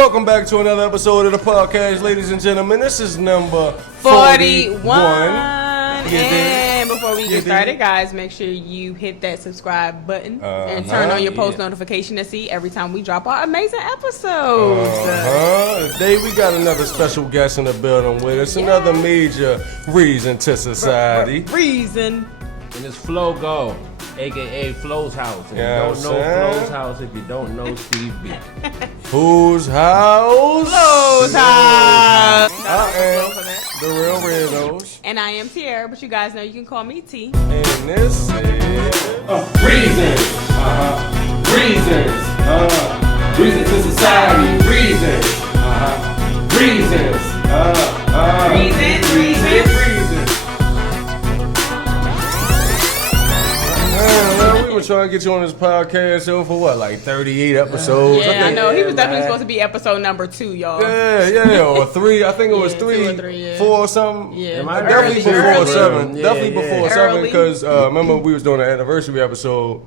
Welcome back to another episode of the podcast, ladies and gentlemen. This is number 41. And before we get started, guys, make sure you hit that subscribe button and turn on your post notification to see every time we drop our amazing episodes. Today we got another special guest in the building with us, another major Reason to Society. Reason. And it's Flo Go, a.k.a. Flozhouse. If you don't know Flozhouse, if you don't know Steve B. Whose house? Flozhouse. I am the real Randallstown. And I am Tierra, but you guys know you can call me T. And this is... Reasons. Reasons. Reasons to Society. Reasons. Reasons. Reasons. We were trying to get you on this podcast show for what, like 38 episodes? Yeah, I know. He was definitely supposed to be episode number 2, y'all. Yeah, or 3. I think it was 3, 2 or 3, 4 or something. Yeah, definitely before 7. Definitely before 7 Early. because remember we was doing an anniversary episode.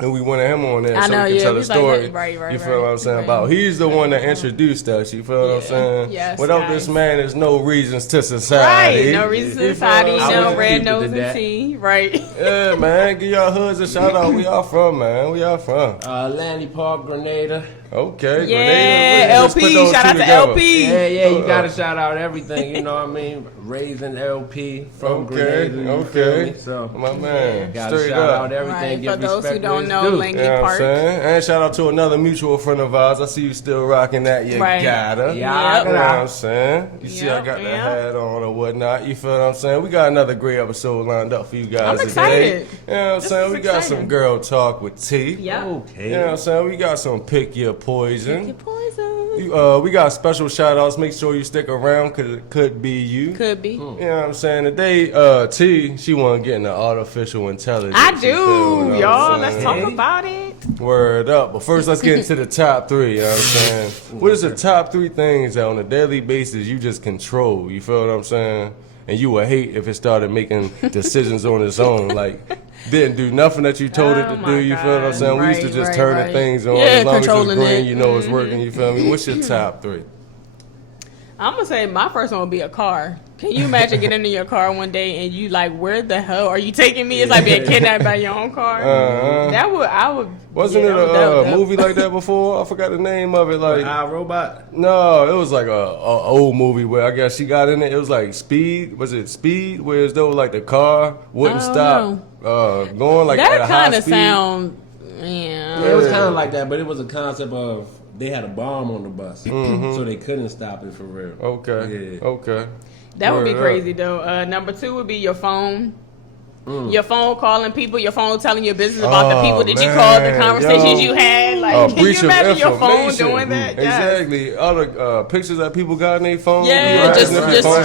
And we wanted him on there so he can tell the story. Right, you feel what I'm saying? About he's the one that introduced us. You feel what I'm saying? Yes, without this man, there's no Reasons to Society. Right, no Reasons to Society, no red nose and tea. Right. Yeah, man, give y'all hoods a shout out. We all from, man. We all from. Lanny Park, Grenada. Okay. Yeah, LP. Shout out to LP. Yeah, you gotta shout out everything. You know what I mean? Raising LP from Grenada. You feel me? So my man, gotta straight shout up. out everything. Right, for those who don't know, Linky You know what I'm Park. saying? And shout out to another mutual friend of ours. I see you still rocking that. You gotta. Yep. You know what I'm saying? You see I got that hat on or whatnot. You feel what I'm saying? We got another great episode lined up for you guys I'm today. excited. You know what I'm saying? We got some girl talk with T. Yeah. Okay. You know what I'm saying? We got some pick your poison. Your poison. We got special shout outs. Make sure you stick around because it could be you. Could be. You know what I'm saying? Today, T, she want to get into artificial intelligence. I You feel what do, I'm y'all. saying? Let's talk about it. Word up. But first, let's get into the top 3. You know what I'm saying? What is the top 3 things that on a daily basis you just control? You feel what I'm saying? And you would hate if it started making decisions on its own. Like, didn't do nothing that you told it to do. You feel what I'm saying? We used to just turn the things on. As long as it's green, you know it's working. You feel me? What's your top 3? I'm going to say my first one would be a car. Can you imagine getting in your car one day and you like, where the hell are you taking me? It's like being kidnapped by your own car. I would. Wasn't it a movie like that before? I forgot the name of it. Like iRobot? No, it was like a old movie where I guess she got in it. It was like Speed. Was it Speed? Where as though like the car wouldn't stop going like at a high speed. That kind of sound. Yeah, it was kind of like that, but it was a concept of they had a bomb on the bus, so they couldn't stop it for real. Okay. Yeah. Okay. That would be crazy though. Number 2 would be your phone. Your phone calling people, your phone telling your business about the people that you called, the conversations you had. Like, can you imagine your phone doing that? Exactly. All the pictures that people got on their phone. Yeah, just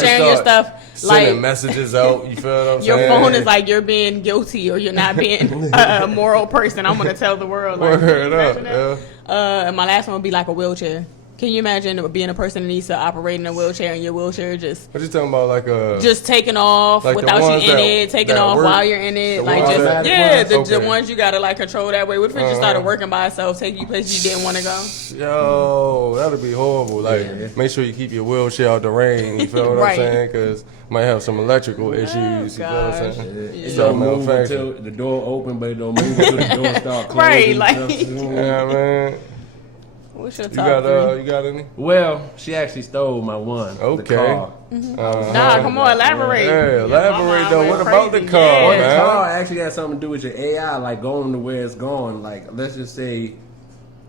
sharing your stuff. Sending like messges out. You feel what I'm your saying? Your phone is like you're being guilty or you're not being a moral person. I'm going to tell the world. Like, Word up, and my last one would be like a wheelchair. Can you imagine being a person that needs to operate in a wheelchair and your wheelchair just... What you talking about, like a... Just taking off like without you in it, taking off while you're in it. Like just, the ones you got to like control that way. What if it just started working by itself, take you places you didn't want to go? Yo, that'd be horrible. Like, make sure you keep your wheelchair out the rain, you feel what I'm saying? Because might have some electrical issues, you feel what I'm saying? It don't move until the door open, but it don't move until the door start closing. Right, like... Yeah, man. What's your top 3? You got any? Well, she actually stole my one. Okay. The car. Nah, come on, elaborate. Yeah, elaborate though. What about the car, Yeah, man? the car actually has something to do with your AI, like going to where it's going. Like, let's just say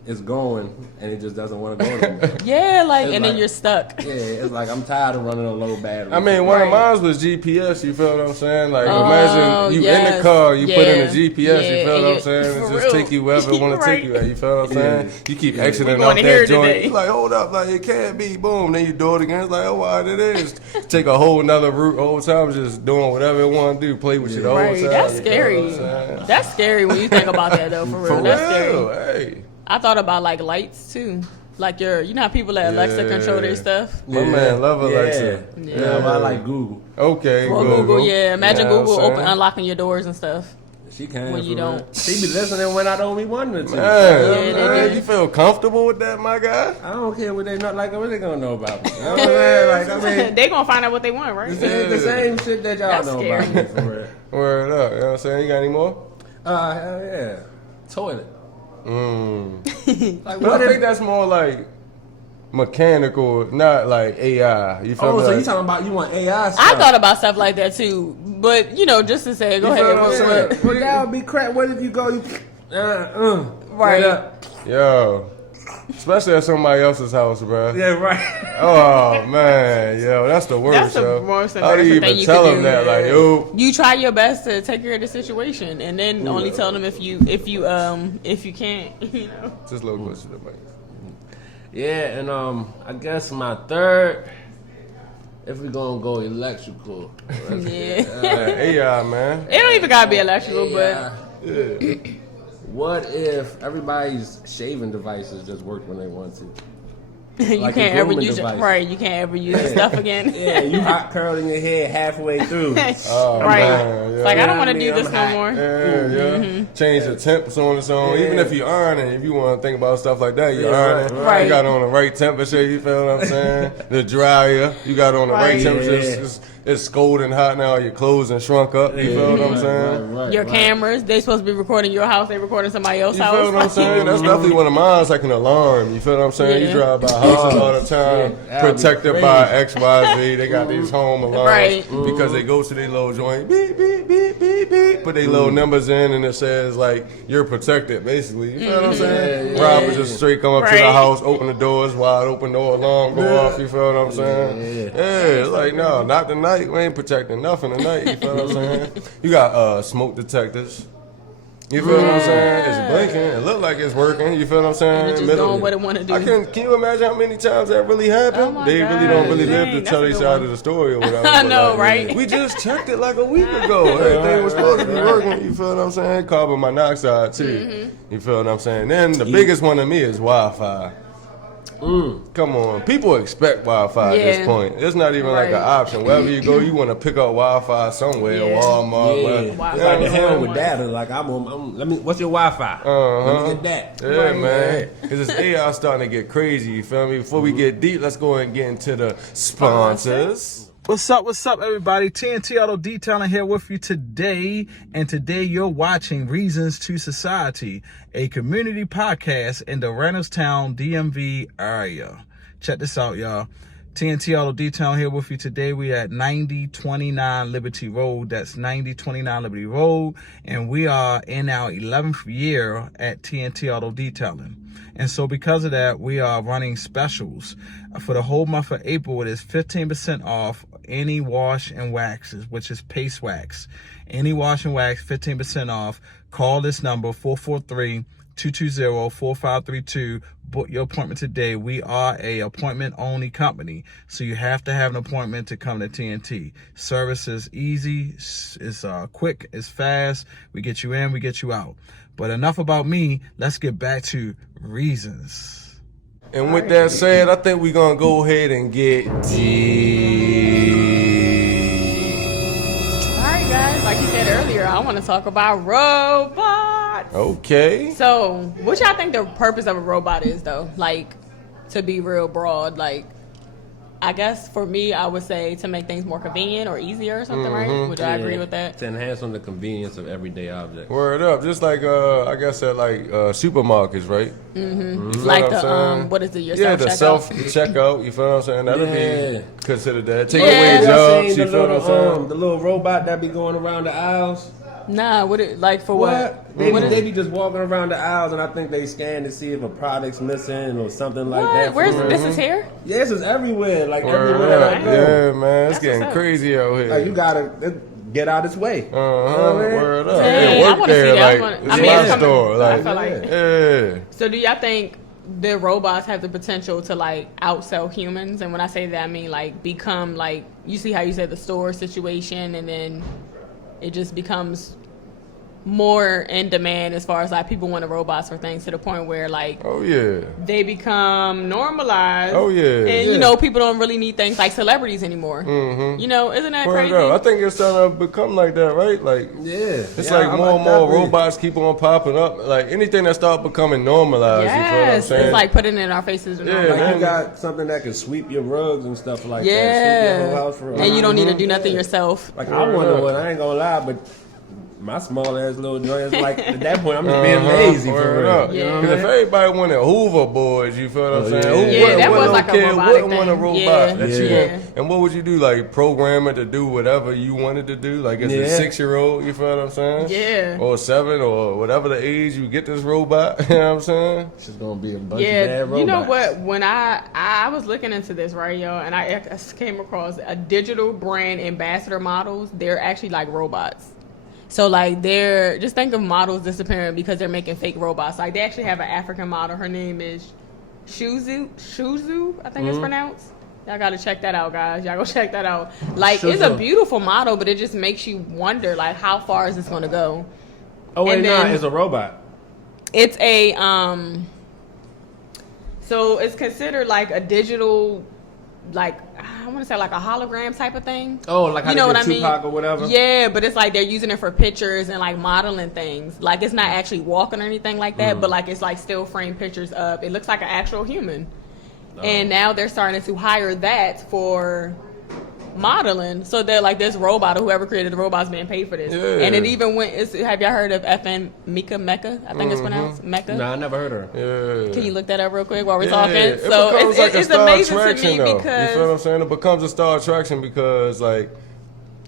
it's going and it just doesn't want to go anymore. Yeah, like, It's and like- then you're stuck. Yeah, it's like I'm tired of running on low battery. I mean, one of mine was GPS, you feel what I'm saying? Like, imagine you in the yes. car, you put in the Yeah. GPS, you feel Yeah, what I'm saying? for It just real. take you wherever it want to take you at, you feel what I'm saying? You keep exiting We out going here that joint. today. You like, hold up, like, it can't be, boom. Then you do it again, it's like, oh, wow, it is. Take a whole nother route, whole time just doing whatever it want to do, play with you the whole Right, time. that's you feel scary. what I'm saying? That's scary when you think about that, though, for real. For That's real, scary. hey. I thought about, like, lights, too. Like, you know how people let Alexa control their stuff? My man love Alexa. Yeah, I like Google. Okay, Or Google, yeah. Imagine You know what Google I'm saying? unlocking your doors and stuff. She can. when you don't. She be listening when I don't be wanting to. Man, you feel comfortable with that, my guy? I don't care what they not like. What they gonna know about me? You know what I'm saying? Like, I mean, They gonna find out what they want, right? the same shit that y'all That's know scary. about me. For real. Word up, you know what I'm saying? You got any more? Hell yeah. Toilet. Like, But I think that's more like mechanical, not like AI. You feel me? so Like, you talking about you want AI stuff? I thought about stuff like that too, but just to say, go You ahead. feel what I'm saying? Well, that would be crap. What if you go, Right. get up. Yo. Especially at somebody else's house, bro. Yeah, right. Oh, man. Yo, that's the worst, That's the yo. most How do you embarrassing thing even you tell could them do. that? Like, yo. You try your best to take care of the situation, and then only tell them if you can't. Just a little closer to the mic. Yeah, and I guess my third, if we gonna go electrical. Yeah. AI, man. It don't even gotta be electrical, Yeah. Yeah. What if everybody's shaving devices just work when they want to? but you Like a can't ever grooming use it. device. Right, you can't ever use the stuff again. Yeah, you hot curling your head halfway through. Oh, right. man, It's like I don't want to You know do what this I mean? no more. Yeah. Change the temps on its own. Yeah. Even if you ironing, if you want to think about stuff like that, you Yeah, ironing. right. You got on the right temperature, you feel what I'm saying? The dryer, you got on the right, Right. temperature. Yeah. It's scalding hot now, your clothes and shrunk up, you feel what I'm saying? Right, Your right. cameras, they supposed to be recording your house, they recording somebody else's You house. feel what I'm saying? That's definitely one of mine. It's like an alarm. You feel what I'm saying? Yeah. You drive by houses all the time, Yeah, that'd be protected crazy. by XYZ. They got these home alarms Right. because they go to their little joint, beep, beep, beep, beep, beep, put their little numbers in, and it says, like, you're protected, basically. You feel what I'm saying? Yeah, Robbers just straight come up to the Right. house, open the doors, wide open, door alarm go off. You feel what I'm saying? Yeah, it's like, no, not tonight. We ain't protecting nothing tonight. You feel what I'm saying? You got smoke detectors. You feel what I'm saying? It's blinking. It look like it's working. You feel what I'm saying? And it's just Middle- doing what it wanna do. Can you imagine how many times that really happened? Oh my They really don't really God. live Dang, to that's tell a their good side one. of the story or whatever. I but know, right? We just checked it like a week ago. Everything was supposed to be working. You feel what I'm saying? Carbon monoxide too. Mm-hmm. You feel what I'm saying? Then the biggest one to me is Wi-Fi. Come on, people expect Wi-Fi at this Yeah. point. It's not even like an Right. option. Wherever you go, you want to pick up Wi-Fi somewhere, Yeah. Walmart. Yeah, but- Wi-Fi. it's like the Yeah. hell with data. Like let me. What's your Wi-Fi? Let me get that. Yeah, man. Because this AI starting to get crazy, you feel me? Before we get deep, let's go and get into the sponsors. What's up, everybody? TNT Auto Detailing here with you today. And today you're watching Reasons2Society, a community podcast in the Randallstown, DMV area. Check this out, y'all. TNT Auto Detailing here with you today. We at 9029 Liberty Road. That's 9029 Liberty Road. And we are in our 11th year at TNT Auto Detailing. And so because of that, we are running specials. For the whole month of April, it is 15% off any wash and waxes, which is paste wax. Any wash and wax, 15% off. Call this number, 443-220-4532. Book your appointment today. We are a appointment-only company, so you have to have an appointment to come to TNT. Service is easy, it's quick, it's fast. We get you in, we get you out. But enough about me. Let's get back to Reasons. And with that said, I think we're going to go ahead and get deep. All right, guys. Like you said earlier, I want to talk about robots. Okay. So, what y'all think the purpose of a robot is, though? Like, to be real broad, like, I guess for me, I would say to make things more convenient or easier or something, right? Would y'all agree with that? To enhance on the convenience of everyday objects. Word up. Just like, I guess at like supermarkets, right? Mm-hmm. You feel Like what I'm the, saying? what is it, your Yeah, the self-checkout? self-checkout. You feel what I'm saying? That'll Yeah. be considered that. Take Yeah. away Y'all jobs. seen You feel what I'm saying? the little robot that be going around the aisles? Nah, what it, like for what? They be just walking around the aisles, and I think they scan to see if a product's missing or something like that. Where's for this is here? Yeah, this is everywhere. Like Word everywhere that I up. go. Yeah, man. It's That's getting what's up. crazy out here. Like you gotta get out its way. Word up. Dang, It I work wanna see there. that. Like, I it's mean, my it's coming- store. I Like, feel like- yeah. So do y'all think the robots have the potential to like outsell humans? And when I say that, I mean like become like, you see how you said the store situation, and then it just becomes more in demand as far as like people want robots for things to the point where like Oh yeah. they become normalized. Oh, yeah. And you know, people don't really need things like celebrities anymore. You know, isn't that Word crazy? up. I think it's starting to become like that, right? Like, Yeah. it's Yeah, like I more and that more belief. robots keep on popping up. Like anything that start becoming normalized. You feel what I'm Yes, saying? it's like putting it in our faces. And all Yeah, that. Like man. you got something that can sweep your rugs and stuff like that. Sweep Yeah, your whole house for and you don't need to do nothing yourself. Like I wonder what, I ain't gonna lie, but my small ass little joint is like at that point I'm just being lazy for Word real. up. You know what Because I if mean? everybody wanted hoverboards, you feel what I'm saying? Who Yeah, wouldn't- that what was little like a kid robotic wouldn't want a thing. robot Yeah. that you Yeah. can, and what would you do? Like program it to do whatever you wanted to do? Like as a Yeah. 6-year-old, you feel what I'm saying? Yeah. Or 7 or whatever the age you get this robot, you know what I'm saying? It's just gonna be a bunch of Yeah, bad robots. you know what? When I was looking into this, right, yo, and I came across a digital brand ambassador models. They're actually like robots. So like they're just think of models disappearing because they're making fake robots. Like they actually have an African model. Her name is Shuzu, I think it's pronounced. Y'all gotta check that out, guys. Y'all go check that out. Like it's a Shuzu. beautiful model, but it just makes you wonder like how far is this gonna go? Oh wait, and nah, then- it's a robot. It's a so it's considered like a digital, like I want to say like a hologram type of thing. Oh, like how You know they what did I mean? Tupac or whatever. Yeah, but it's like they're using it for pictures and like modeling things. Like it's not actually walking or anything like that, but like it's like still frame pictures of. It looks like an actual human. And now they're starting to hire that for modeling. So they're like this robot or whoever created the robot's being paid for this. Yeah. And it even went. Have y'all heard of FN Mecca? I think it's pronounced Mecca. Nah, I never heard of her. Yeah. Can you look that up real quick while we're Yeah, talking? it So becomes like a it's star amazing to attraction, me though. You feel what I'm because saying? It becomes a star attraction because like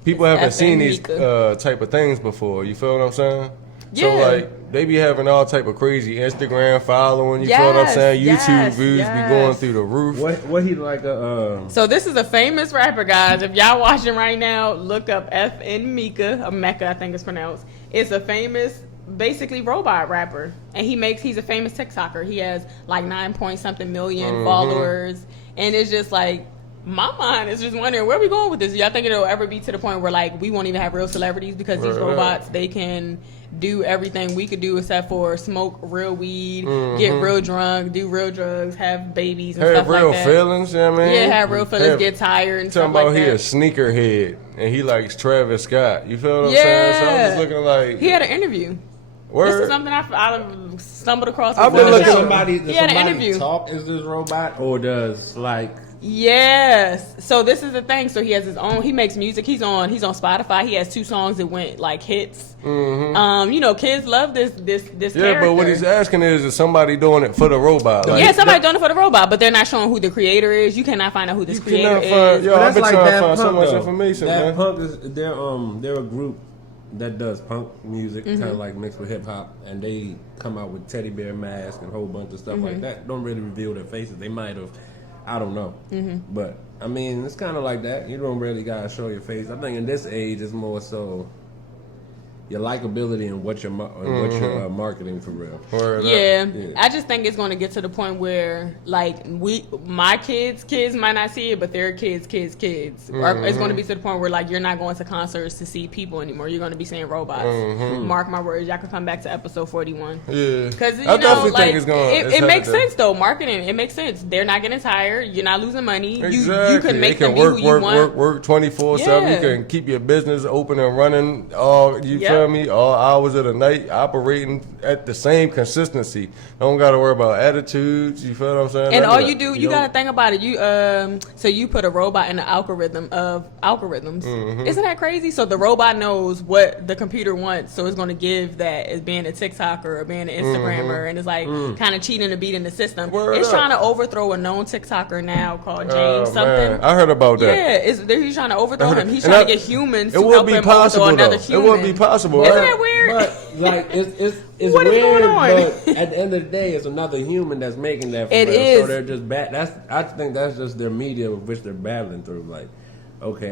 people It's haven't seen these Mika. type of things before. You feel what I'm saying? So Yeah. like they be having all type of crazy Instagram following. You feel what I'm Yes, saying? YouTube yes, views yes. be going through the roof. What he like a So this is a famous rapper, guys. If y'all watching right now, look up FN Mika, or Mecca, I think it's pronounced. It's a famous, basically robot rapper, and he's a famous TikToker. He has like 9 point something million followers, and it's just like my mind is just wondering where we going with this. Y'all think it'll ever be to the point where like we won't even have real celebrities because these Word up. robots they can do everything we could do except for smoke real weed, get real drunk, do real drugs, have babies and Have stuff real like that. feelings, you know what I mean? Yeah, have real feelings, Have- get tired and Talking stuff about like he a that. sneakerhead and he likes Travis Scott. You feel what I'm saying? So I'm Yeah. just looking like He had an interview. word. This is something I stumbled across. I've before been the looking- show. somebody He had an somebody interview. talk as this robot or does like Yes. So this is the thing. So he has his own. He makes music. He's on Spotify. He has 2 songs that went like hits. You know, kids love this yeah, character. but what he's asking is somebody doing it for the robot? Like, yeah, somebody doing it for the robot, but they're not showing who the creator is. You cannot find out who this You creator cannot find- is. yo, But I've that's been like trying to Daft find so Punk, much though. information, Daft man. Punk is they're a group that does punk music, kind of like mixed with hip hop, and they come out with teddy bear masks and a whole bunch of stuff like that. Don't really reveal their faces. They might have, I don't know, but I mean it's kind of like that. You don't really gotta show your face. I think in this age it's more so your likability and what you're marketing for real. Word up. Yeah, Yeah. I just think it's going to get to the point where, like, my kids might not see it, but their kids. Or it's going to be to the point where, like, you're not going to concerts to see people anymore. You're going to be seeing robots. Mark my words. Y'all can come back to episode 41. Yeah. Because, you I know, definitely like, think it's going. it makes sense, though. Marketing, it makes sense. They're not getting tired. You're not losing money. Exactly. You can make it can them work, be who you want. work 24/7. Yeah. You can keep your business open and running all. You Yep. feel me? All hours of the night, operating at the same consistency. Don't got to worry about attitudes. You feel what I'm saying? And None all of you that. do, you got to think about it. You so you put a robot in the algorithm of algorithms. Isn't that crazy? So the robot knows what the computer wants, so it's going to give that as being a TikToker or being an Instagrammer, and it's like kind of cheating to beat in the system. Word it's up. trying to overthrow a known TikToker now called James Oh, something. man. I heard about that. Yeah, he's trying to overthrow him. He's And trying I- to get humans It to would help be him possible overthrow though. another It human. would be possible. Isn't right? that weird? But like it's What is weird, going on? but at the end of the day, it's another human that's making that. For It real. is. So they're just bad. I think that's just their media, which they're battling through. Like, okay,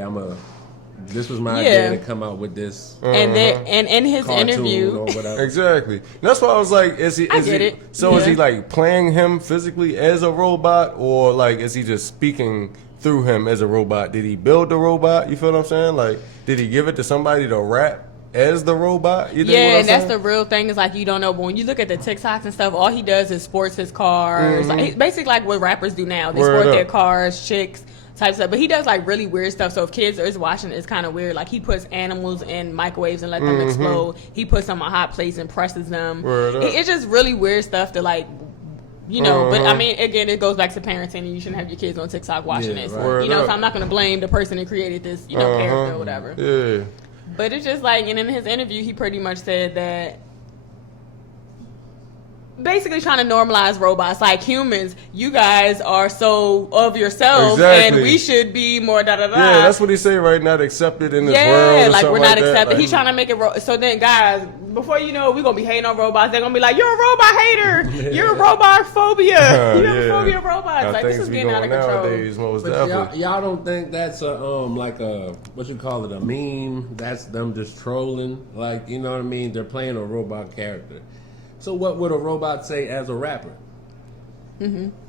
this was my Yeah. idea to come out with this And then, and in his cartoon interview, or whatever. Exactly. That's why I was like, is he? I Is get he, it. So is Yeah. he like playing him physically as a robot, or like is he just speaking through him as a robot? Did he build the robot? You feel what I'm saying? Like, did he give it to somebody to rap as the robot. You dig what Yeah, I'm and that's saying? the real thing is like you don't know. But when you look at the TikToks and stuff, all he does is sports his cars. Like, he's basically like what rappers do now. They Word sport their up. cars, chicks, type stuff. But he does like really weird stuff. So if kids are watching, it's kind of weird. Like he puts animals in microwaves and let them explode. He puts them on hot plates and presses them. Word up. It's just really weird stuff to like. You know, but I mean, again, it goes back to parenting, and you shouldn't have your kids on TikTok watching Yeah, this. right. You know, Word so up. I'm not going to blame the person that created this, you know, character or whatever. Yeah. But it's just like, and in his interview, he pretty much said that basically trying to normalize robots. Like humans, you guys are so of yourselves, and Exactly. we should be more da-da-da. Yeah, that's what he say, right? Not accepted in this world. Yeah, Or like something we're not like that. accepted. Like, He's trying to make it. So then, guys, before you know it, we're going to be hating on robots. They're going to be like, you're a robot hater. You're a robot phobia. You have a phobia of robots. How Like, this things is be getting out of going control. nowadays, most But definitely. y'all don't think that's a like a what you call it, a meme? That's them just trolling. Like, you know what I mean? They're playing a robot character. So what would a robot say as a rapper?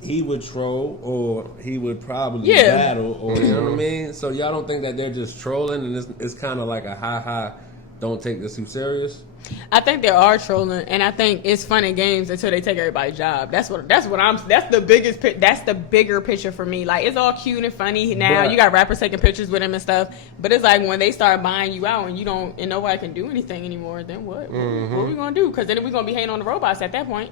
He would troll, or he would probably Yeah. battle, or you know what I mean. So y'all don't think that they're just trolling, and it's kind of like a ha, don't take this too serious. I think there are trolling, and I think it's fun and games until they take everybody's job. That's the biggest. That's the bigger picture for me. Like it's all cute and funny now. But- You got rappers taking pictures with him and stuff, but it's like when they start buying you out and you don't, and nobody can do anything anymore. Then what? What are we gonna do? Because then we're gonna be hating on the robots at that point.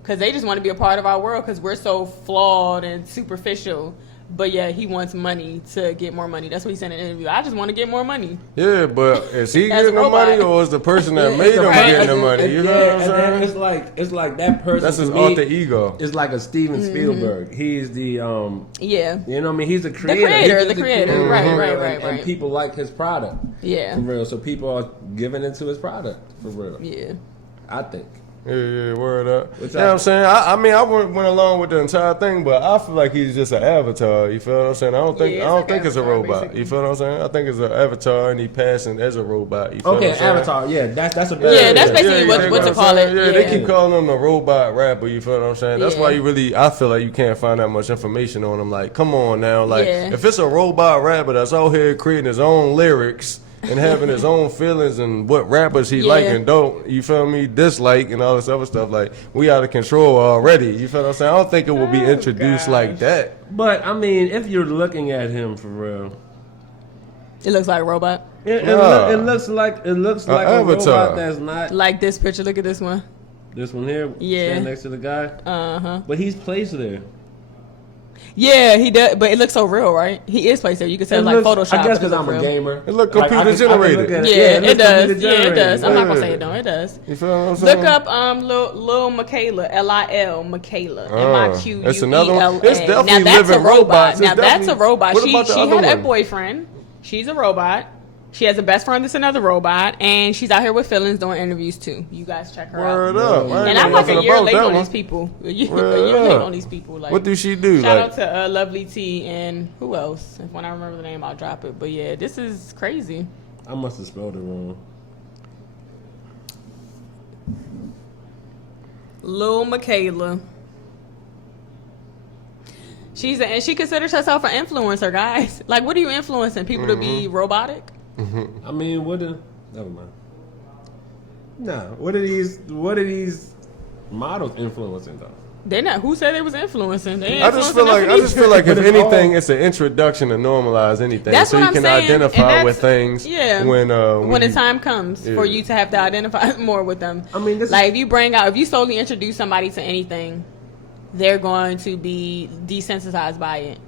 Because they just want to be a part of our world because we're so flawed and superficial. But yeah, he wants money to get more money. That's what he said in an interview. I just want to get more money. Yeah, but is he As a getting the robot. money, or is the person that made him Right. getting the money? You know what I'm saying? It's like that person. That's his to me, alter ego. It's like a Steven Spielberg. He's the Yeah. you know what I mean? He's the creator. creator, He's the just creator. Right, for right, real, right, and right. people like his product. Yeah. For real. So people are giving into his product for real. Yeah. I think. Yeah, word up. What's You know what up? I'm saying? I mean, I went along with the entire thing, but I feel like he's just an avatar. You feel what I'm saying? I don't think Yeah, I it's don't like think it's a Avatar, robot. basically. You feel what I'm saying? I think it's an avatar, and he passing as a robot. You feel Okay, what I'm saying? Avatar. Yeah, that's a Yeah, that's basically you what dig to I'm call saying? it. Yeah, they Yeah. keep calling him a robot rapper. You feel what I'm saying? That's Yeah. why you really, I feel like you can't find that much information on him. Like, come on now, like Yeah. if it's a robot rapper that's out here creating his own lyrics and having his own feelings and what rappers he like Yeah. and don't, you feel me, dislike and all this other stuff, like we out of control already. You feel what I'm saying? I don't think it will be introduced like that. But I mean, if you're looking at him for real, It looks like a robot. it Nah. looks like a Avatar. robot that's not Like this picture. Look at this one. this one here. Yeah. Standing next to the guy. But he's placed there. Yeah, he does. But it looks so real, right? He is placed there. You can say It like looks- Photoshop. I guess but it because I'm look a real. gamer. It look Like, computer I can look generated. at Yeah, it it looks does. computer Yeah, it does. generated. I'm not gonna Yeah. say it don't. It does. You feel what I'm saying? Look up Lil Michaela, Lil Michaela, MIQUELA. It's another one. It's Now definitely that's a living robot. robots. Now It's that's a definitely- robot. What She about the other had a one? boyfriend. She's a robot. She has a best friend that's another robot, and she's out here with feelings doing interviews too. You guys check her Word out. up. I ain't And know I'm like nothing a year about late that on one. these people. A year Word late up. on these people. Like, What do she do? Shout Like, out to Lovely T and who else? If when I remember the name, I'll drop it. But yeah, this is crazy. I must have spelled it wrong. Lil Michaela. And she considers herself an influencer, guys. Like, what are you influencing? People to be robotic? I mean, never mind. Nah, what are these models influencing though? They're not. Who said they was influencing? They ain't I just influencing feel like if But it's anything, all- it's an introduction to normalize anything, That's so what you I'm can saying, and identify that's- with things. Yeah. When the you- time comes for Yeah. you to have to identify more with them. I mean, this like if you slowly introduce somebody to anything, they're going to be desensitized by it.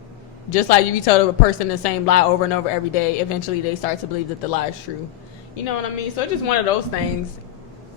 Just like if you tell a person the same lie over and over every day, eventually they start to believe that the lie is true. You know what I mean? So it's just one of those things.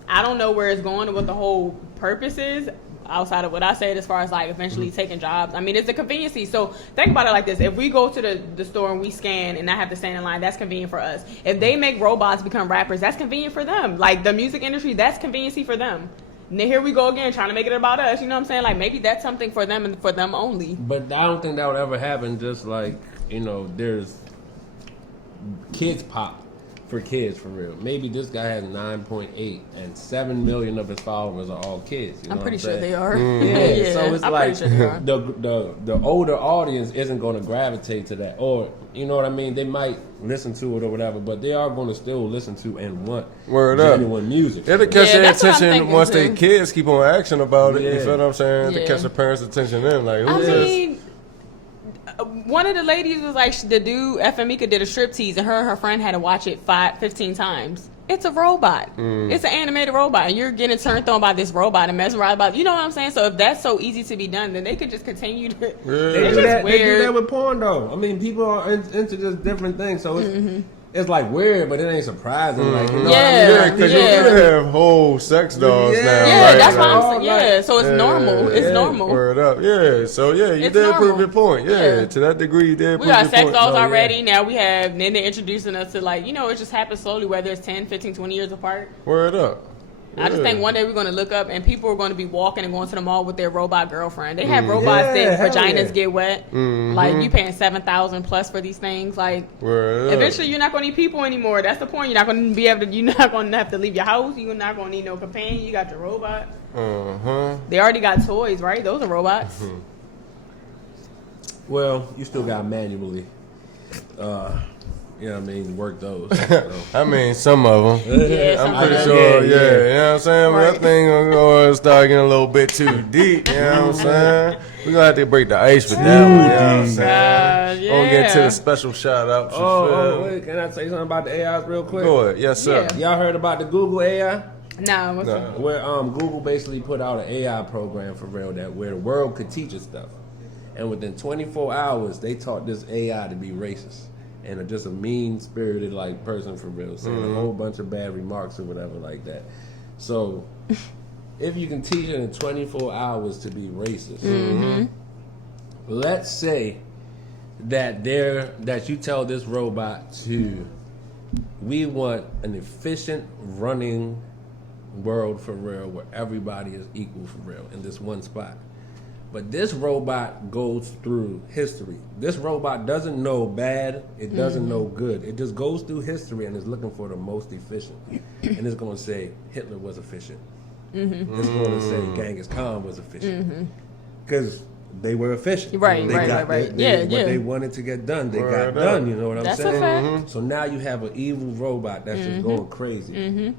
I don't know where it's going and what the whole purpose is outside of what I said as far as like eventually taking jobs. I mean, it's a conveniency. So think about it like this. If we go to the store and we scan and not have to stand in line, that's convenient for us. If they make robots become rappers, that's convenient for them. Like the music industry, that's conveniency for them. And then here we go again, trying to make it about us. You know what I'm saying? Like maybe that's something for them and for them only. But I don't think that would ever happen. Just like there's kids pop. for kids for real. Maybe this guy has 9.8 and 7 million of his followers are all kids. You know I'm pretty what sure saying? they are. Yeah, so it's I'm like pretty sure they are. the older audience isn't going to gravitate to that, or you know what I mean. They might listen to it or whatever, but they are going to still listen to and want genuine music. It'll catch their that's what I'm attention thinking, once too. they kids keep on action about it. You Yeah. feel what I'm saying? To Yeah. catch the parents' attention then. Like, I who's this? mean, one of the ladies was like, the dude, FMika, did a striptease, and her friend had to watch it 15 times. It's a robot. It's an animated robot, and you're getting turned on by this robot and mesmerized about. You know what I'm saying? So if that's so easy to be done, then they could just continue to. They It's do just that. They do weird. that with porn though. I mean, people are into just different things, so it's like weird, but it ain't surprising. Like, you know Yeah. Yeah, because you Yeah. do have whole sex dolls Yeah. now. Yeah, right? that's Like, what I'm saying. Yeah, so it's yeah, normal. It's yeah, normal. Word up. Yeah, so yeah, you It's did normal. prove your point. Yeah, Yeah. to that degree, you did We prove got your sex point. dolls Oh, yeah. already. Now we have, then they're introducing us to, like, you know, it just happens slowly, whether it's 10, 15, 20 years apart. Word up. I just Yeah. think one day we're going to look up and people are going to be walking and going to the mall with their robot girlfriend. They have robots Yeah, that hell vaginas yeah. get wet. Like, you paying $7,000 plus for these things. Like, Word up. eventually you're not going to need people anymore. That's the point. You're not going to be able to, you're not going to have to leave your house. You're not going to need no companion. You got your robot. They already got toys, right? Those are robots. Well, you still got manually, you know what I mean, work those. So. I mean, some of them. Yeah, I'm some pretty of them. sure, Yeah, yeah. yeah. You know what I'm saying? But Right. that thing gonna start getting a little bit too deep. You know what I'm saying? We're gonna have to break the ice with that one. You know what I'm saying? Yeah. Gonna get to the special shout out. Oh, wait, can I say something about the AIs real quick? Go ahead. Yes, sir. Yeah. Y'all heard about the Google AI? Nah, what's Nah. up? Where Google basically put out an AI program for real that where the world could teach us stuff, and within 24 hours they taught this AI to be racist and just a mean-spirited like person for real, saying a whole bunch of bad remarks or whatever like that. So if you can teach it in 24 hours to be racist, let's say that you tell this robot to, we want an efficient running world for real where everybody is equal for real in this one spot. But this robot goes through history. This robot doesn't know bad, it doesn't know good. It just goes through history and is looking for the most efficient. And it's going to say Hitler was efficient. It's going to say Genghis Khan was efficient. Because they were efficient. Right, They right, got right. What Yeah. they wanted to get done, they Word got up. done. You know what I'm That's a saying? fact. So now you have an evil robot that's just going crazy.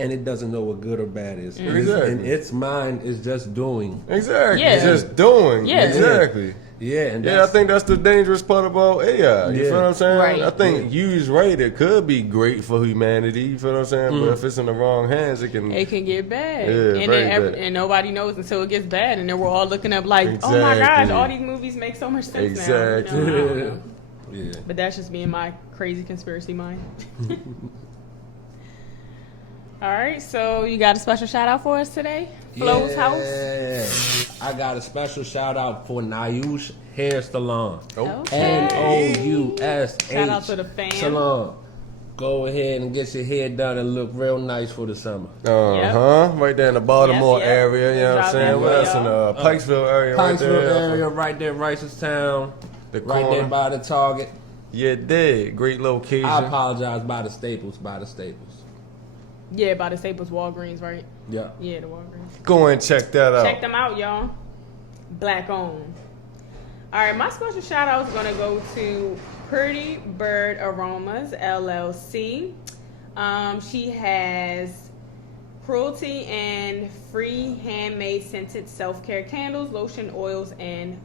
And it doesn't know what good or bad is. Exactly. And its mind is just doing. Exactly. Yeah. Just doing. Yeah. Exactly. Yeah, and Yeah, I think that's the dangerous part about AI. You Yeah. feel what I'm saying? Right. I think used right, it could be great for humanity. You feel what I'm saying? But if it's in the wrong hands, it can. It can get bad. Yeah, and very then bad. and nobody knows until it gets bad. And then we're all looking up like, oh my gosh, Exactly. all these movies make so much sense Exactly. now. You know, I don't know. Yeah. But that's just me and my crazy conspiracy mind. All right, so you got a special shout out for us today? Flozhouse? I got a special shout out for Naush Hair Salon. Okay. Naush. Shout out to the fam. Salon. Go ahead and get your hair done and look real nice for the summer. Right there in the Baltimore Yep, yep. area, you know what I'm Drop saying? that What for else in the y'all. Pikesville area Pikesville right there? area, right there, Randallstown. The Right corner. there by the Target. Yeah, dig. Great location. I apologize, by the Staples. Yeah, by the Staples Walgreens, right? Yeah. Yeah, the Walgreens. Go and check that out. Check them out, y'all. Black owned. All right, my special shout out is going to go to Pretty Bird Aromas LLC. She has cruelty and free handmade scented self-care candles, lotion, oils, and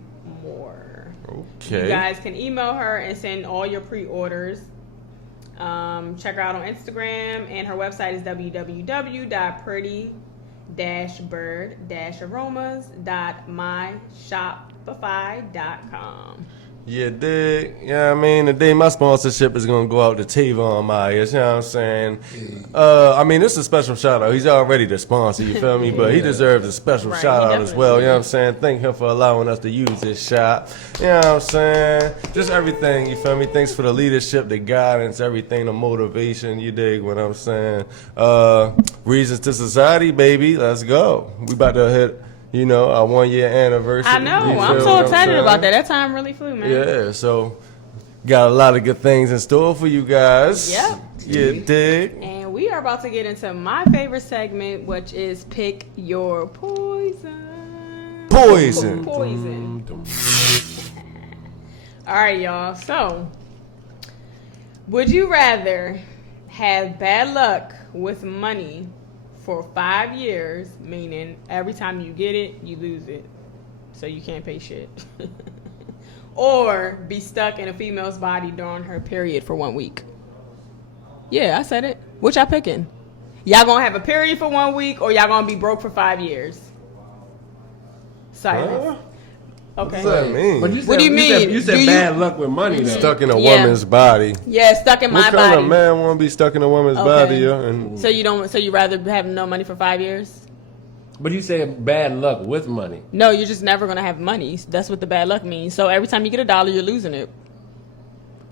more. Okay. You guys can email her and send all your pre-orders. Check her out on Instagram, and her website is www.pretty-bird-aromas.myshopify.com. Yeah, dig. Yeah, I mean, today my sponsorship is going to go out to Tavon Myers, you know what I'm saying? I mean, this is a special shout out. He's already the sponsor, you feel me? But he deserves a special Right, shout he out as well, you know what I'm definitely saying? Thank him for allowing us to use this shop, you know what I'm saying? Just everything, you feel me? Thanks for the leadership, the guidance, everything, the motivation, you dig what I'm saying? Reasons2Society, baby, let's go. We about to hit, you know, our 1 year anniversary. I know. You I'm feel so what excited saying? about that. That time really flew, man. Yeah, so Got a lot of good things in store for you guys. Yep. You dig? And we are about to get into my favorite segment, which is Pick Your Poison. Poison. Poison. All right, y'all. So, would you rather have bad luck with money for 5 years, meaning every time you get it, you lose it, so you can't pay shit, or be stuck in a female's body during her period for 1 week? Yeah, I said it. What y'all picking? Y'all gonna have a period for 1 week, or y'all gonna be broke for 5 years? Silence. Huh? Okay. What does that mean? But you said, What do you mean? You said Do you- bad luck with money, though. Stuck in a Yeah. woman's body. Yeah, stuck in my What kind body. of man want to be stuck in a woman's Okay. body? Yeah? And So you rather have no money for 5 years? But you said bad luck with money. No, you're just never gonna have money. That's what the bad luck means. So every time you get a dollar, you're losing it.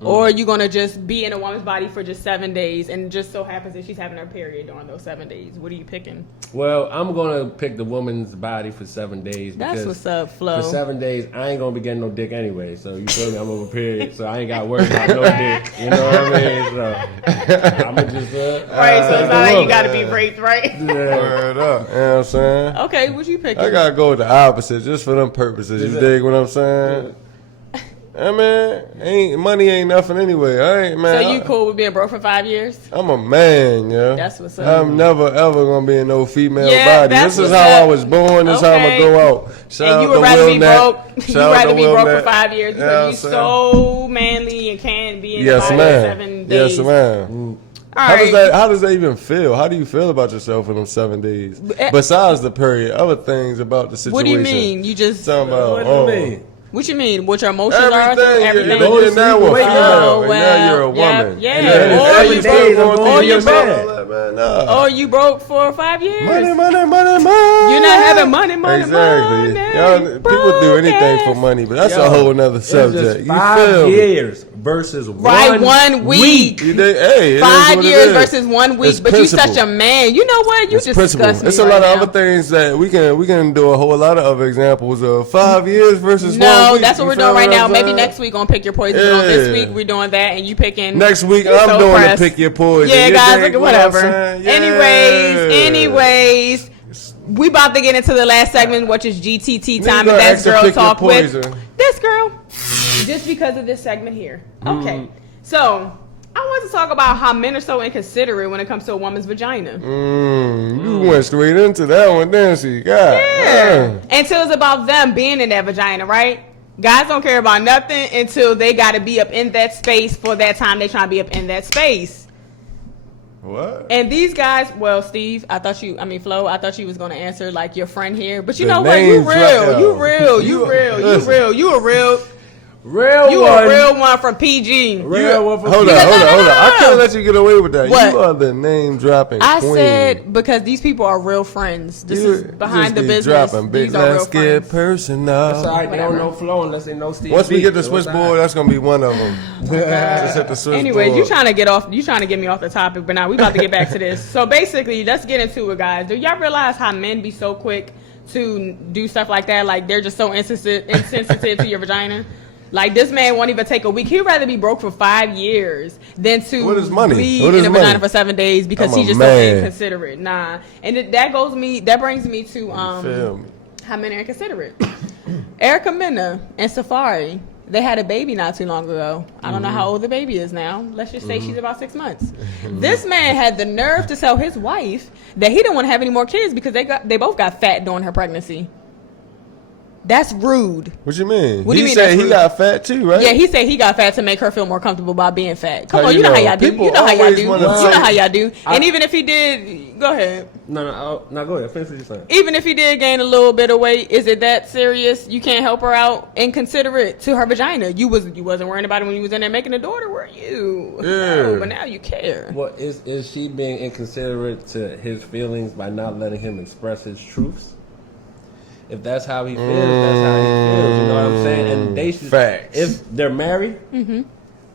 Or you're gonna just be in a woman's body for just 7 days, and it just so happens that she's having her period during those 7 days. What are you picking? Well, I'm gonna pick the woman's body for 7 days. That's because what's up, Flo. For 7 days, I ain't gonna be getting no dick anyway. So you feel me? I'm over period, so I ain't got to worry about no dick. You know what I mean? So I'm gonna just Right, so it's not like you gotta be raped, right? word up. You know what I'm saying? Okay, what you picking? I gotta go with the opposite just for them purposes. You dig what I'm saying? I mean, money ain't nothing anyway. I ain't, man. So you cool with being broke for 5 years? I'm a man, yeah. That's what's up. I'm never ever gonna be in no female Yeah, body. that's This is what's how I up. was born. This is how I'm Okay. gonna go out. Shout And out you to would rather Will be Nat. broke. Shout You out rather to be Will broke Nat. for 5 years Yeah, because you're I'm so manly and can't be in Yes, the body for ma'am. 7 days. Yes, ma'am. All How right. does that even feel? How do you feel about yourself in them 7 days? Besides the period, other things about the situation. What do you mean? You just Talking about, what do you mean? what you mean? What your emotions are? everything. Everything. You're now a Wake female, up. and now you're a yeah, woman. yeah. And then Or every you day broke- going or through you your broke- mind, like, man, nah. Or you broke for 5 years. Money, money, money, money. You're not having money, Exactly. money. Y'all, people do anything for Broke money, but that's Yo, a whole nother It's subject. just You 5 feel me? years versus Right, 1 week. You dig? Hey, it is 5 what it years is. versus 1 week, It's but principle. you such a man. You know what? You It's just principle. disgust me It's a right lot of now. other things that we can do a whole lot of other examples of 5 years versus 1 No, week. that's what You we're feel doing right what now. I'm Maybe saying? next week on Pick Your Poison. But on this Yeah. week we're doing that, and you picking. Next week You're I'm so doing pressed. to pick your poison. Yeah, You guys, dig look at what I'm whatever. saying? Yeah. Anyways, we about to get into the last segment, which is GTT time, Nigga, and that's ask to girl pick your talk with poison. this girl. Just because of this segment here. Okay, so I want to talk about how men are so inconsiderate when it comes to a woman's vagina. You went straight into that one, didn't you? God. Yeah. Until it's about them being in that vagina, right? Guys don't care about nothing until they got to be up in that space for that time they trying to be up in that space. What? And these guys, well, Steve, Flo, I thought you was going to answer like your friend here. But you The know what? You name drop, real. You yo. real. You real. You Listen. real. You a real. Real You one. a real one from PG. Real one for Hold on, No, hold no, on, hold on. no, I no. can't let you get away with that. What? You are the name dropping I queen. said because these people are real friends. This You is behind just the be business. dropping big, These are real let's get friends. personal. That's all right. They don't Whatever. know Flo unless they know Steve. Once we B. get the So it's all switchboard, right. that's gonna be one of them. Just hit the switchboard. Anyways, you trying to get me off the topic, but now we about to get back to this. So basically, let's get into it, guys. Do y'all realize how men be so quick to do stuff like that? Like they're just so insensitive to your vagina. Like this man won't even take a week. He'd rather be broke for 5 years than to What is money? bleed What is in a vagina money? for 7 days because I'm a he's just man. so inconsiderate. Nah, and that brings me to Feel me? how men are inconsiderate. Erica Mena and Safari, they had a baby not too long ago. I don't know how old the baby is now. Let's just say she's about 6 months. This man had the nerve to tell his wife that he didn't want to have any more kids because they both got fat during her pregnancy. That's rude. What you mean? What do you mean He said that's he rude? got fat too, right? Yeah, he said he got fat to make her feel more comfortable about being fat. Come How on, you you know how know? y'all do. People You know how y'all always do. You wanna know say- how y'all do. And even if he did, go ahead. No, go ahead. Finish what you're saying. Even if he did gain a little bit of weight, is it that serious? You can't help her out inconsiderate to her vagina. You wasn't worrying about it when you was in there making a daughter, were you? Yeah. No, but now you care. What is she being inconsiderate to his feelings by not letting him express his truths? If that's how he feels, that's how he feels. You know what I'm saying? And they should, Facts. if they're married,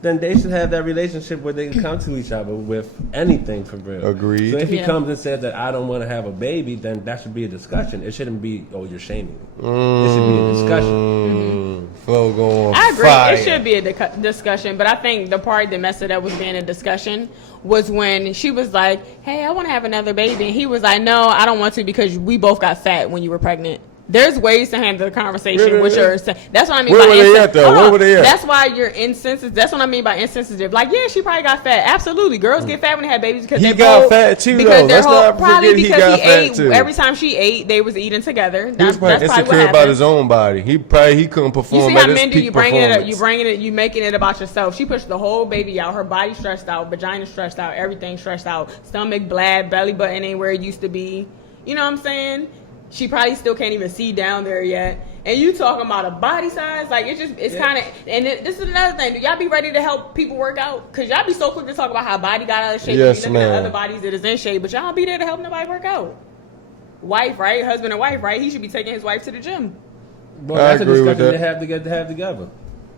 they then they should have that relationship where they can come to each other with anything for real. Agreed. So if he Yeah. comes and says that I don't want to have a baby, then that should be a discussion. It shouldn't be, oh, you're shaming me. It should be a discussion. Flo going I agree. fire. It should be a discussion, but I think the part that messed it up was being a discussion was when she was like, "Hey, I want to have another baby," and he was like, "No, I don't want to because we both got fat when you were pregnant." There's ways to handle the conversation Really? with your. That's what I mean Where by were they insensitive. at, though? Where were they at? That's why you're insensitive. That's what I mean by insensitive. Like, yeah, she probably got fat. Absolutely, girls get fat when they have babies because He they're got both, fat too, because though. their Let's whole, not probably forget he because got he fat ate too. every time she ate, they was eating together. He was probably That's probably what insecure about happened. his own body. He couldn't perform You see at how his men do? peak You bringing it up. performance. You bringing it. You making it about yourself. She pushed the whole baby out. Her body stressed out. Vagina stressed out. Everything stressed out. Stomach blab. Belly button ain't where it used to be. You know what I'm saying? She probably still can't even see down there yet. And you talking about a body size? Like it's kind of. And this is another thing. Do y'all be ready to help people work out? Cause y'all be so quick to talk about how body got out of shape. Yes, and you looking at ma'am. other bodies that is in shape, but y'all be there to help nobody work out. Wife, right? Husband and wife, right? He should be taking his wife to the gym. Well, I that's a agree with discussion that. they have together.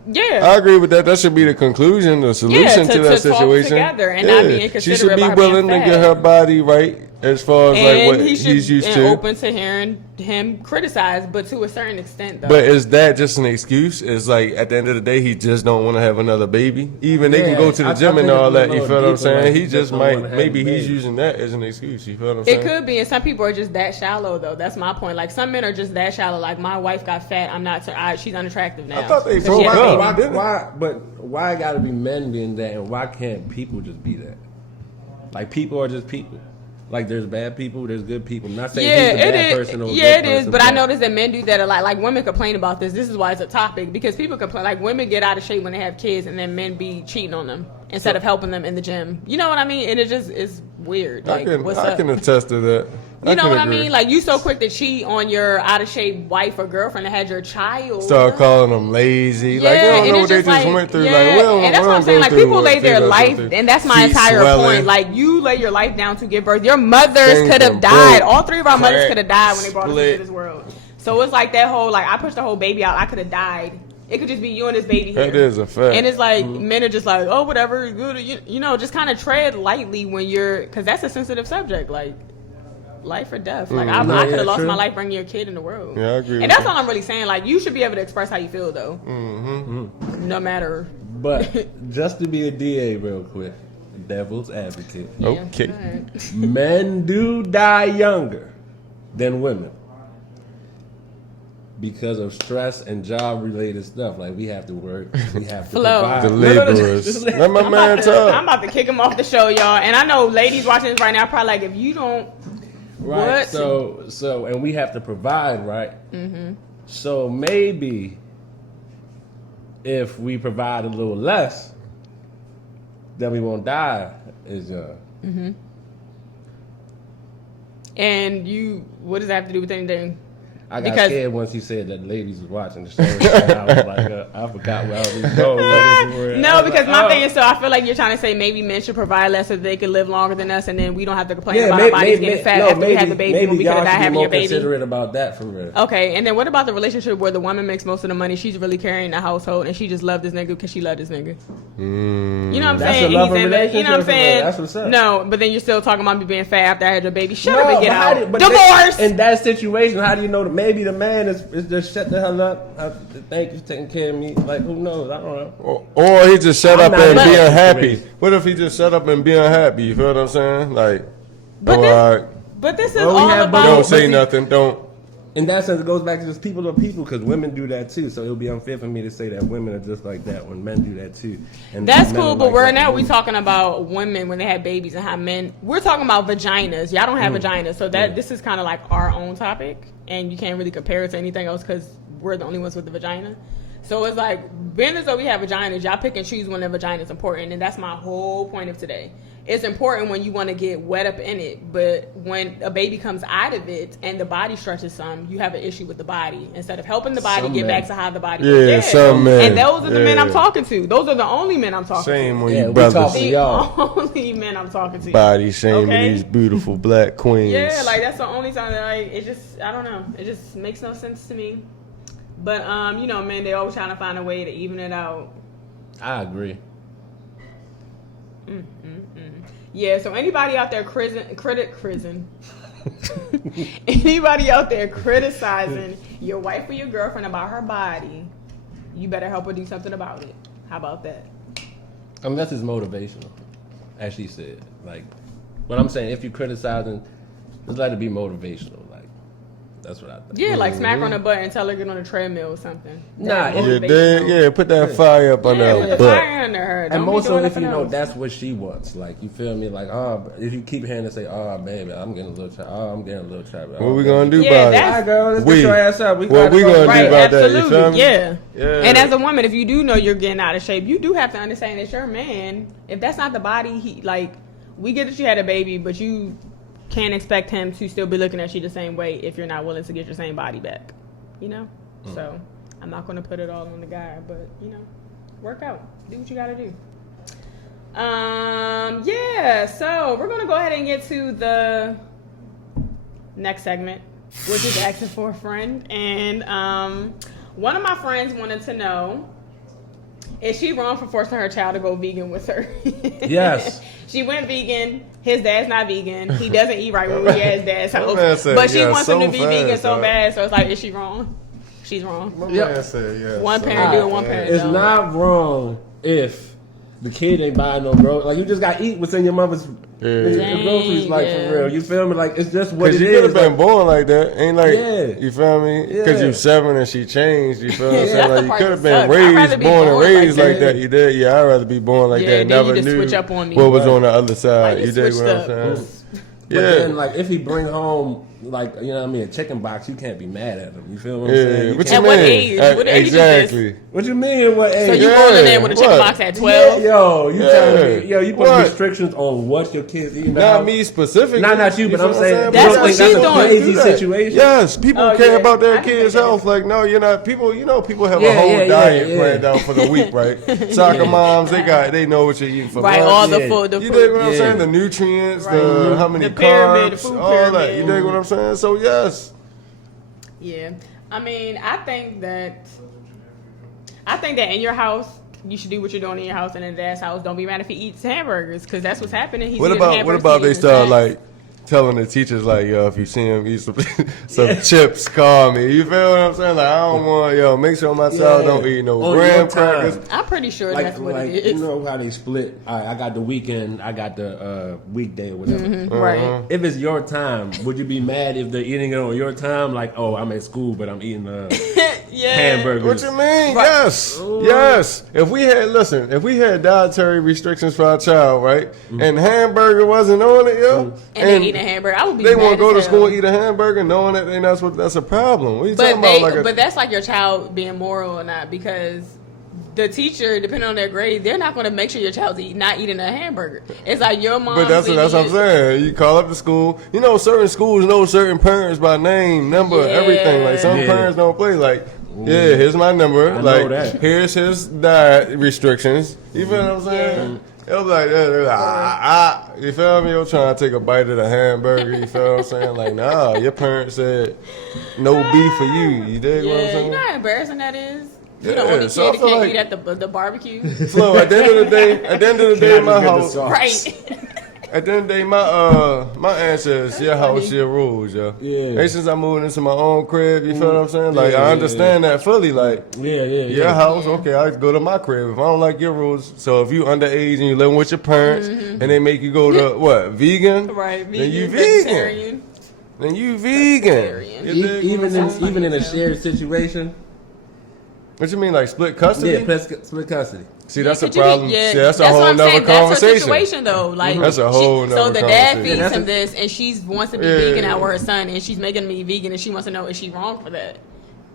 Yeah. I agree with that. That should be the conclusion, the solution to to that talk situation. together and not be She inconsiderate should be about her being willing to fat. get her body right as far as like And what he should he's used and to. open to hearing him criticized, but to a certain extent, though. But is that just an excuse? It's like at the end of the day, he just don't want to have another baby. Even they can go to the I gym think and all it's a that. You little feel what I'm deeper, saying? like, He he just just don't might. wanna have Maybe a he's baby. using that as an excuse. You feel what I'm saying? It could be, and some people are just that shallow, though. That's my point. Like some men are just that shallow. Like my wife got fat. I'm not. She's unattractive now. I thought they 'Cause broke she had a up. baby. Why gotta be men being that, and why can't people just be that? Like people are just people. Like there's bad people, there's good people. I'm not saying Yeah, he's a it bad is. person or a Yeah, good it is. person, But I noticed that men do that a lot. Like women complain about this. This is why it's a topic because people complain. Like women get out of shape when they have kids, and then men be cheating on them instead of helping them in the gym. You know what I mean? And it just is weird. Like, what's I up? can attest to that. You know can what I agree. mean? Like you so quick to cheat on your out of shape wife or girlfriend that had your child. Start calling them lazy. Yeah, like they don't and know it's what they just just like, went through. yeah, Like we don't, and that's we what I'm don't saying. go Like through people what lay their females go life, through. and that's my Feet entire swelling. point. Like you lay your life down to give birth. Your mothers Things could have are died. broke, All three of our mothers cracked, could have died when they brought us split. into this world. So it's like that whole like I pushed the whole baby out. I could have died. It could just be you and this baby here. That is a fact. And it's like men are just like, oh, whatever, good. You know, just kind of tread lightly when you're, because that's a sensitive subject, like life or death. Like I could have lost true. my life bringing your kid in the world. Yeah, I agree with And that's that. all I'm really saying. Like you should be able to express how you feel, though. Mm-hmm. No matter. But just to be a DA real quick, devil's advocate. Okay. Yeah, go ahead. Men do die younger than women because of stress and job related stuff. Like we have to work, we have to Flo. provide. The laborers. Let my man I'm talk. about to kick him off the show, y'all. And I know ladies watching this right now probably like, if you don't, Right. what? So and we have to provide, right? Mm-hmm. So maybe if we provide a little less, then we won't die as young. And you, what does that have to do with anything? I got Because- scared once he said that ladies was watching the show. And I was like, I forgot where I was going. No, because my thing is, so I feel like you're trying to say maybe men should provide less so they could live longer than us, and then we don't have to complain about our bodies getting fat after we have the baby when we could have died having your baby. Considerate about that for real. Okay, and then what about the relationship where the woman makes most of the money, she's really carrying the household, and she just loved this nigga because she loved this nigga? You know what I'm That's saying? a loving And he's in the, you know what I'm relationship for real. saying? That's what's up. No, but then you're still talking about me being fat after I had your baby. Shut up and get how out. but Divorce! In that situation, how do you know that maybe the man is just shut the hell up? Thank you for taking care of me. Like, who knows? I don't know. Or he just shut I'm up not and in be that unhappy. situation. What if he just shut up and be unhappy? You feel what I'm saying? Like, But oh, this- all right, But this is Well, we all have about... don't but say see- nothing. Don't. In that sense, it goes back to just people are people because women do that too. So it would be unfair for me to say that women are just like that when men do that too. And That's men cool, are but like we're that now when we talking about women when they have babies and how men. We're talking about vaginas. Y'all don't have vaginas, so that this is kind of like our own topic, and you can't really compare it to anything else because we're the only ones with the vagina. So it's like being as though we have vaginas, y'all pick and choose when the vagina is important, and that's my whole point of today. It's important when you want to get wet up in it, but when a baby comes out of it and the body stretches some, you have an issue with the body. Instead of helping the body Some get men. back to how the body Yeah, some men. And those are the men I'm Yeah. talking to. Those are the only men I'm talking to. Shame on Yeah, you we brothers. talking- The y'all. only men I'm talking to. Body shaming Okay. these beautiful black queens. Yeah, like that's the only time that like it just I don't know. It just makes no sense to me. But you know, men they always trying to find a way to even it out. I agree. Yeah, so anybody out there anybody out there criticizing your wife or your girlfriend about her body, you better help her do something about it. How about that? I mean, that's just motivational, as she said. Like, what I'm saying, if you're criticizing, just let it be motivational. Like, that's what I think. Yeah, like smack her on the butt and tell her to get on the treadmill or something. Nah, Put that fire up on put her the butt. fire under her. And Don't be most doing of if nothing you know else. that's what she wants, like, you feel me? Like, if you keep hearing her say, baby, I'm getting a little chubby. I'm getting a little chubby. What we gonna do Yeah, about that's- it? Alright, girl, let's We- get your ass up. what we gonna do Right, about that? You absolutely, feel me? yeah. Yeah. And as a woman, if you do know you're getting out of shape, you do have to understand that your man, if that's not the body he like, we get that you had a baby, but you can't expect him to still be looking at you the same way if you're not willing to get your same body back. You know? So I'm not gonna put it all on the guy, but you know, work out. Do what you gotta do. Yeah, so we're gonna go ahead and get to the next segment, which is asking for a friend. And one of my friends wanted to know, is she wrong for forcing her child to go vegan with her? Yes. She went vegan. His dad's not vegan. He doesn't eat right when we at his dad's My man house. said, But she yeah, wants him to so be fast, vegan so dog. bad. So it's like, is she wrong? She's wrong. My Yep. man said, yeah. One so parent do it, fast. one parent It's don't. not wrong if the kid ain't buying no groceries. Like, you just got to eat what's in your mother's the groceries, like, yeah. for real. You feel me? Like, it's just what Cause it you could is. have been Like, born like that, ain't like Yeah. you feel me? Cause Yeah. you 7 and she changed. You feel what I'm Yeah, saying? that's the Like you part could have that been sucks. I'd rather raised, be born and born like raised like that. that. You did, yeah. I'd rather be born like Yeah, that. then Never you just knew switch up on me. what was Right. on the other side. Like, you you dig what switched I'm up. saying? but Yeah. then, like, if he bring home, like, you know what I mean, a chicken box, you can't be mad at him. You feel what I'm Yeah. saying? What You you At mean? what age? What age is this? exactly. what you mean? What age? So you Yeah, rolling in with a chicken what? box at 12? Yo, you telling me? Yo, you put What? restrictions on what your kids eat in the Not house? me specifically. Not you, but feel I'm what saying That's you don't what think she's that's a doing. crazy Do that. situation. Yes, people Oh, care yeah. about I their didn't kids' think health. Like, no, you're not. People, people have Yeah, a whole yeah, diet yeah. planned out for the week, right? Soccer moms, they know what you're eating for Right, lunch. all the Yeah. food. The You food. dig what I'm Yeah. saying? The nutrients, Right. the how many The pyramid, the carbs, food all that. pyramid. You dig what I'm saying? So yes, Yeah, I mean, I think that in your house you should do what you're doing in your house, and in dad's house, don't be mad if he eats hamburgers, because that's what's happening. He's what eating about hamburgers, they eating start snacks. like telling the teachers like, yo, if you see him eat some chips, call me. You feel what I'm saying? Like, I don't want, make sure my child don't eat no On graham your time. crackers. I'm pretty sure Like, that's what like it is. you know how they split. All right, I got the weekend, I got the weekday or whatever. Right. If it's your time, would you be mad if they're eating it on your time? Like, oh, I'm at school, but I'm eating Yeah. hamburgers. What you mean? Right. Yes, yes. If we had dietary restrictions for our child, right, and hamburger wasn't on it, yo, And they eat a hamburger. I would be they mad want to go as to hell. school and eat a hamburger, knowing that that's a problem. What are you talking about? But that's like your child being moral or not, because the teacher, depending on their grade, they're not going to make sure your child's not eating a hamburger. It's like your mom. But that's what I'm saying. You call up the school. You know, certain schools know certain parents by name, number, Yeah. everything. Like some Yeah. parents don't play. Like, yeah, here's my number. I Like, know that. here's his diet restrictions. You feel what I'm saying? It'll be like, they're like, you feel me? You're trying to take a bite of the hamburger. You feel what I'm saying? Like, nah, your parents said no beef for you. You dig what I'm Yeah, saying? you know how embarrassing that is. Yeah, You the only so I kid that feel can't like- eat at the barbecue. Flo, at the end of the day, Can I my just get the house. sauce? Right. At the end of the day, my answer is your house, your rules, yo. Yeah. Ever since I moved into my own crib, you feel what I'm saying? Like, Yeah, I yeah, understand that fully. Like, Yeah, your house, okay, I go to my crib. If I don't like your rules, so if you underage and you living with your parents and they make you go to, what, vegan? Right. Then you Vegan, vegan. vegetarian. Then you vegan. Vegetarian. You dig what I'm saying? Even in a shared situation. What you mean, like split custody? Yeah, split custody. See, that's a Could you problem. be- yeah, See, that's a what whole I'm nother saying. That's her conversation. situation, though. Like, That's a whole so nother the dad conversation. feeds That's him a- this, and she wants to be Yeah. vegan out with her son, and she's making me vegan, and she wants to know, is she wrong for that?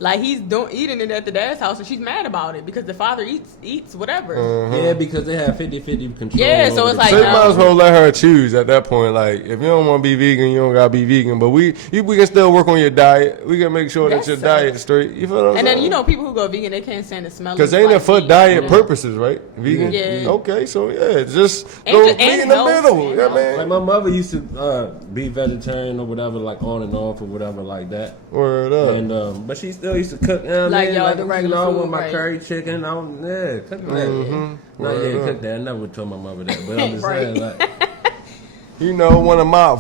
Like, he's eating it at the dad's house, and she's mad about it because the father eats whatever. Uh-huh. Yeah, because they have 50-50 control. Yeah, so over it's the like, So you no. might as well let her choose at that point. Like, if you don't want to be vegan, you don't gotta be vegan. But we can still work on your diet. We can make sure that That your sucks. diet's straight. You feel what I'm And saying? then, people who go vegan, they can't stand the smell. Because of ain't it like for meat. diet Yeah. purposes, right? Vegan. Yeah. Okay, so yeah, just And go just- be and in the health, middle. and Yeah, health. man. Like my mother used to be vegetarian or whatever, like on and off or whatever like that. Word up. And but she still still used to cook. Like, y'all, like, the regular I food, want my right. curry chicken. Cook that. No, yeah, cook that. I never told my mother that, but I'm just saying, like. You know, one of my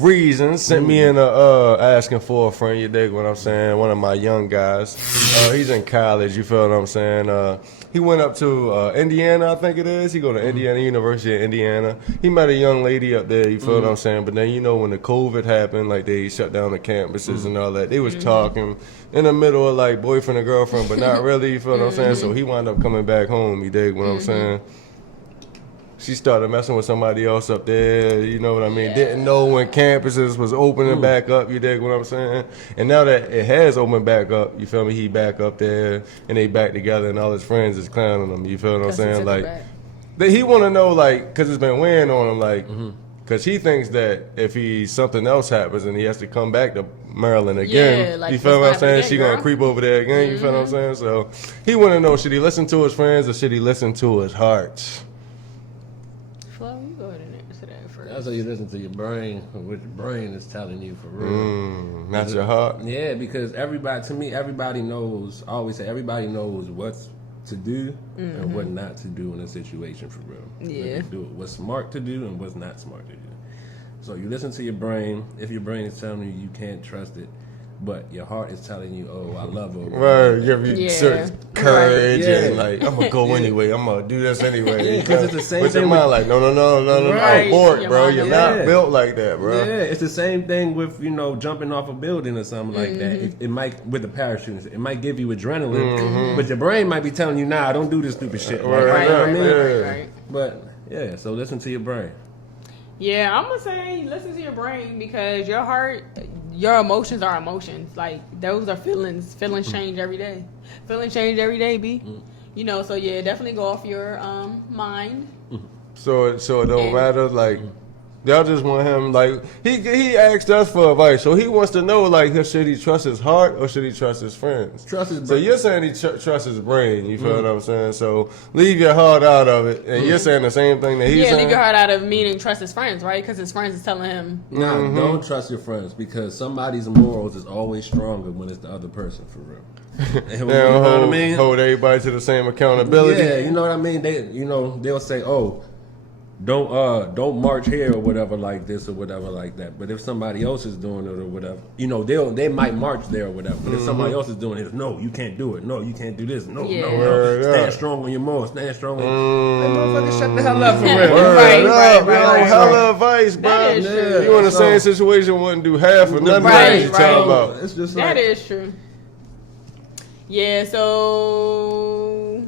reasons sent me in asking for a friend. You dig what I'm saying? One of my young guys. He's in college. You feel what I'm saying? He went up to Indiana, I think it is. He go to Indiana University of Indiana. He met a young lady up there. You feel what I'm saying? But then you know when the COVID happened, like they shut down the campuses and all that. They was talking in the middle of like boyfriend and girlfriend, but not really. You feel what I'm saying? So he wound up coming back home. You dig what I'm saying? She started messing with somebody else up there, you know what I mean? Yeah. Didn't know when campuses was opening back up, you dig what I'm saying? And now that it has opened back up, you feel me? He back up there, and they back together, and all his friends is clowning him, you feel what I'm saying? Like, he want to know, like, because it's been weighing on him, like, because he thinks that if something else happens and he has to come back to Maryland again, like, you feel what I'm saying? Again, she going to creep over there again, you feel what I'm saying? So he want to know, should he listen to his friends or should he listen to his heart? Flo, you go ahead and answer that first. That's how you listen to your brain, what your brain is telling you for real. Not your heart? Yeah, because everybody knows, I always say, everybody knows what to do and what not to do in a situation for real. Yeah. What's smart to do and what's not smart to do. So you listen to your brain. If your brain is telling you can't trust it, but your heart is telling you, oh, I love her. Right, give you certain courage and like, I'm gonna go anyway. I'm gonna do this anyway. Because it's the same but thing. Your mind like, no, Right. abort, bro. You're Yeah. not built like that, bro. Yeah, it's the same thing with jumping off a building or something like that. It might with the parachute. It might give you adrenaline, but your brain might be telling you, nah, don't do this stupid shit. Right. But yeah, so listen to your brain. Yeah, I'm gonna say listen to your brain because your heart, your emotions are emotions. Like those are feelings. Feelings change every day. Feelings change every day, B. You know, so yeah, definitely go off your mind. So it don't matter, like. Y'all just want him, like, he asked us for advice, so he wants to know, like, should he trust his heart or should he trust his friends? Trust his brain. So you're saying he trusts his brain, you feel what I'm saying? So leave your heart out of it, and you're saying the same thing that he's saying? Yeah, leave your heart out of meaning trust his friends, right? Because his friends is telling him. Nah, don't trust your friends because somebody's morals is always stronger when it's the other person, for real. You know what I mean? Hold everybody to the same accountability. Yeah, you know what I mean? They'll say, oh, don't march here or whatever like this or whatever like that. But if somebody else is doing it or whatever, they might march there or whatever. But if somebody else is doing it, no, you can't do it. No, you can't do this. No. Stand strong on your morals. Stand strong on your motherfucker, shut the hell up for real. Right. Hella advice, bro. That is true. You in the same situation, wouldn't do half of nothing Right, you talking about. It's just That is true. Yeah, so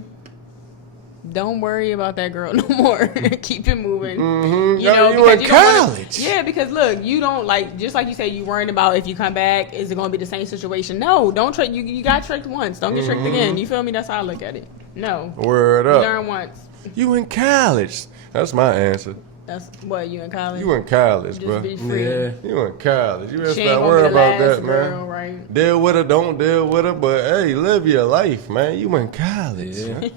don't worry about that girl no more. Keep it moving. You in college. Because look, you don't just like you say, you worrying about if you come back, is it going to be the same situation? No, don't trick. You got tricked once. Don't get tricked again. You feel me? That's how I look at it. No. Word up. Learn once. You in college. That's my answer. That's what, you in college? You in college, Just bro. be free. Yeah. You in college. You better She ain't stop gonna worrying be the about last that, girl, man. right? Deal with her, don't deal with her, but hey, live your life, man. You in college. Yeah. Man.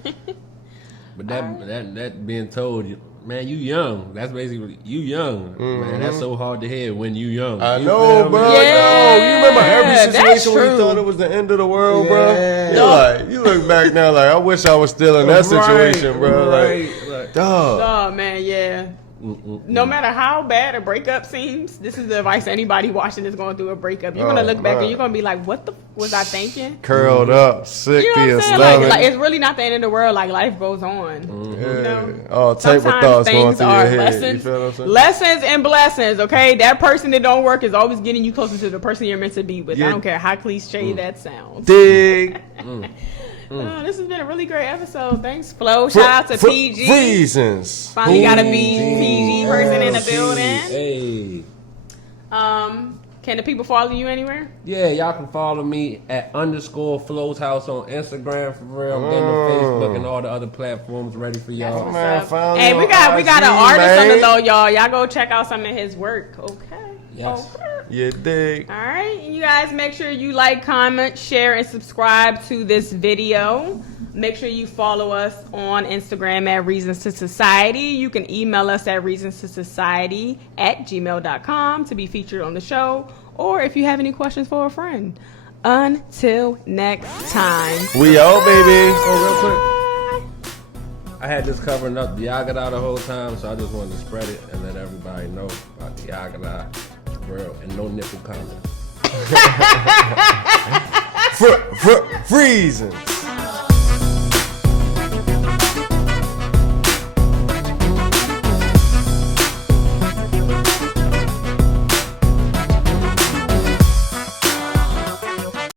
But that being told, man, you young. That's basically you young, man. That's so hard to hear when you young. I You know, feel bro. me? Yeah, You remember every that's situation where you true. thought it was the end of the world, Yeah. bro? You look back now like, I wish I was still in that situation, bro. Right. Like, dog. Oh man, yeah. No matter how bad a breakup seems, this is the advice to anybody watching that's going through a breakup. You're gonna look back and you're gonna be like, "What the was I thinking?" Curled up, sick You know to what your I'm saying? stomach. Like it's really not the end of the world. Like life goes on. You know? All type of Sometimes thoughts going things through your are head. You lessons, feel what I'm saying? lessons and blessings. Okay, that person that don't work is always getting you closer to the person you're meant to be with. Yeah. I don't care how cliche that sounds. Dig. Oh, this has been a really great episode. Thanks, Flo. Shout out to PG. Reasons. Finally got a PG person in the building. Hey. Can the people follow you anywhere? Yeah, y'all can follow me at _Flozhouse on Instagram for real. I'm getting on Facebook and all the other platforms ready for y'all. What's Man, up? follow Hey, me we on got IG, an artist on the man. low, y'all. Y'all go check out some of his work. Okay. Yes. Okay. You dig. All right, you guys make sure you like, comment, share, and subscribe to this video. Make sure you follow us on Instagram at Reasons2Society. You can email us at Reasons2Society@gmail.com to be featured on the show. Or if you have any questions for a friend, Until next time. We out, baby. Oh, real quick. I had this covering up the Yagada the whole time, so I just wanted to spread it and let everybody know about the Yagada, real, and no nipple comments. Freezing.